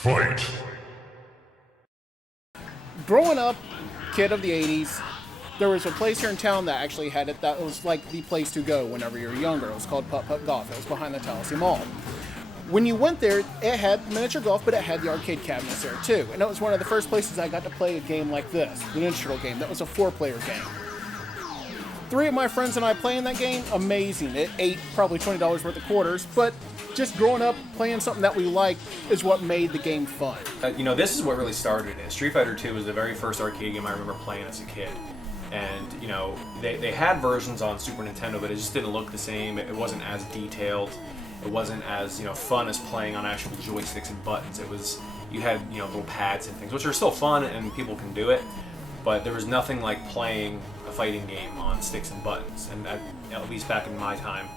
Fight! Growing up, kid of the 80s, there was a place here in town that actually had it that was like the place to go whenever you were younger. It was called Putt Putt Golf. It was behind the Tallahassee Mall. When you went there, it had miniature golf, but it had the arcade cabinets there too. And it was one of the first places I got to play a game like this, the Minstrel game. That was a 4-player game. 3 of my friends and I playing that game, amazing. It ate probably $20 worth of quarters, but just growing up playing something that we liked is what made the game fun. This is what really started it. Street Fighter 2 was the very first arcade game I remember playing as a kid. And, they had versions on Super Nintendo, but it just didn't look the same. It wasn't as detailed. It wasn't as, fun as playing on actual joysticks and buttons. It was, you had, little pads and things, which are still fun and people can do it. But there was nothing like playing a fighting game on sticks and buttons. And at least back in my time,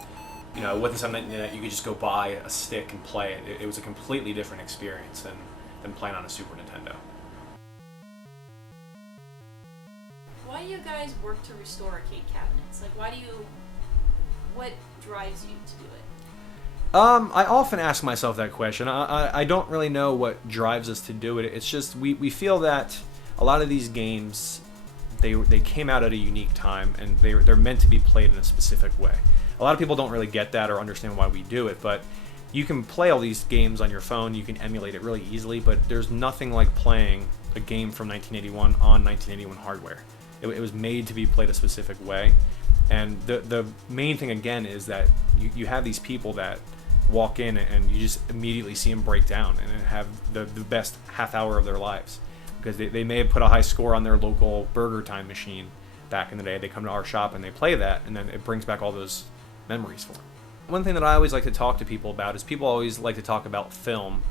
it wasn't something that you could just go buy a stick and play it. It was a completely different experience than playing on a Super Nintendo. Why do you guys work to restore arcade cabinets? What drives you to do it? I often ask myself that question. I don't really know what drives us to do it. It's just we feel that a lot of these games, they came out at a unique time and they're meant to be played in a specific way. A lot of people don't really get that or understand why we do it, but you can play all these games on your phone, you can emulate it really easily, but there's nothing like playing a game from 1981 on 1981 hardware. It was made to be played a specific way, and the main thing again is that you have these people that walk in and you just immediately see them break down and have the best half hour of their lives, because they may have put a high score on their local Burger Time machine back in the day. They come to our shop and they play that, and then it brings back all those memories for them. One thing that I always like to talk to people about is people always like to talk about film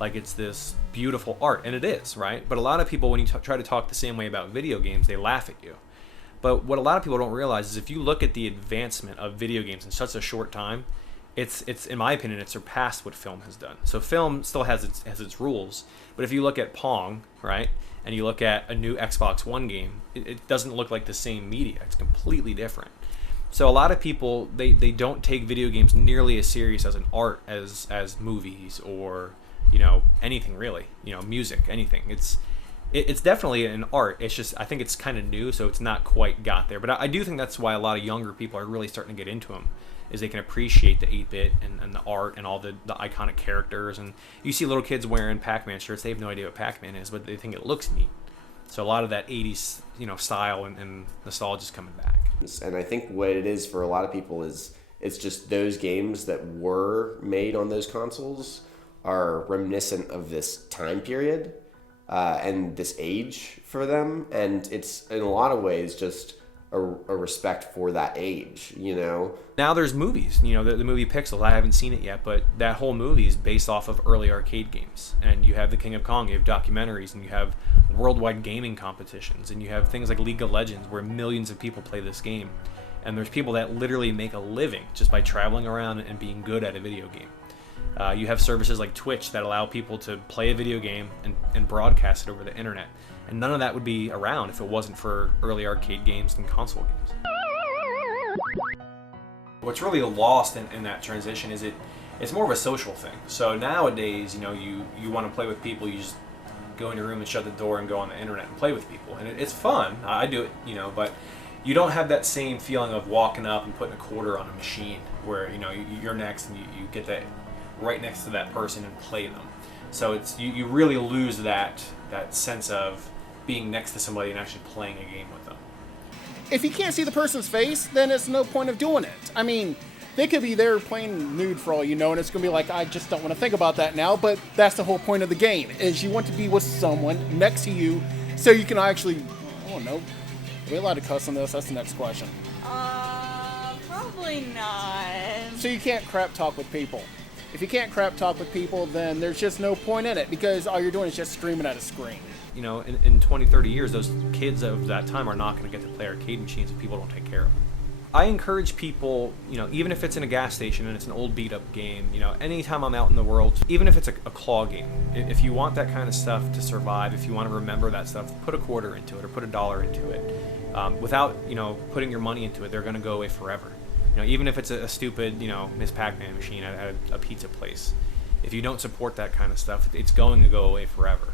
like it's this beautiful art, and it is, right? But a lot of people, when you try to talk the same way about video games, they laugh at you. But what a lot of people don't realize is if you look at the advancement of video games in such a short time, it's in my opinion, it's surpassed what film has done. So film still has its rules, but if you look at Pong, right, and you look at a new Xbox One game, it doesn't look like the same media. It's completely different. So a lot of people, they don't take video games nearly as serious as an art as movies or anything really, music, anything. It's definitely an art. It's just, I think it's kind of new, so it's not quite got there. But I do think that's why a lot of younger people are really starting to get into them, is they can appreciate the 8-bit and the art and all the iconic characters. And you see little kids wearing Pac-Man shirts. They have no idea what Pac-Man is, but they think it looks neat. So a lot of that 80s, style and nostalgia is coming back. And I think what it is for a lot of people is it's just those games that were made on those consoles are reminiscent of this time period and this age for them, and it's in a lot of ways just a respect for that age, Now there's movies, the movie Pixel. I haven't seen it yet, but that whole movie is based off of early arcade games. And you have the King of Kong, you have documentaries, and you have worldwide gaming competitions, and you have things like League of Legends where millions of people play this game. And there's people that literally make a living just by traveling around and being good at a video game. You have services like Twitch that allow people to play a video game and broadcast it over the internet. And none of that would be around if it wasn't for early arcade games and console games. What's really lost in that transition is it's more of a social thing. So nowadays, you want to play with people, you just go in your room and shut the door and go on the internet and play with people. And it's fun. I do it, but you don't have that same feeling of walking up and putting a quarter on a machine where, you're next and you get that right next to that person and play them. So it's you really lose that sense of being next to somebody and actually playing a game with them. If you can't see the person's face, then it's no point of doing it. I mean, they could be there playing nude for all you know, and it's going to be like, I just don't want to think about that now, but that's the whole point of the game, is you want to be with someone next to you so you can actually, I don't know, are we allowed to cuss on this? That's the next question. Probably not. So you can't crap talk with people. If you can't crap talk with people, then there's just no point in it, because all you're doing is just screaming at a screen. In 20, 30 years, those kids of that time are not going to get to play arcade machines if people don't take care of them. I encourage people, even if it's in a gas station and it's an old beat-up game, anytime I'm out in the world, even if it's a claw game, if you want that kind of stuff to survive, if you want to remember that stuff, put a quarter into it or put $1 into it. Without, putting your money into it, they're going to go away forever. Even if it's a stupid, Miss Pac-Man machine at a pizza place. if you don't support that kind of stuff, it's going to go away forever.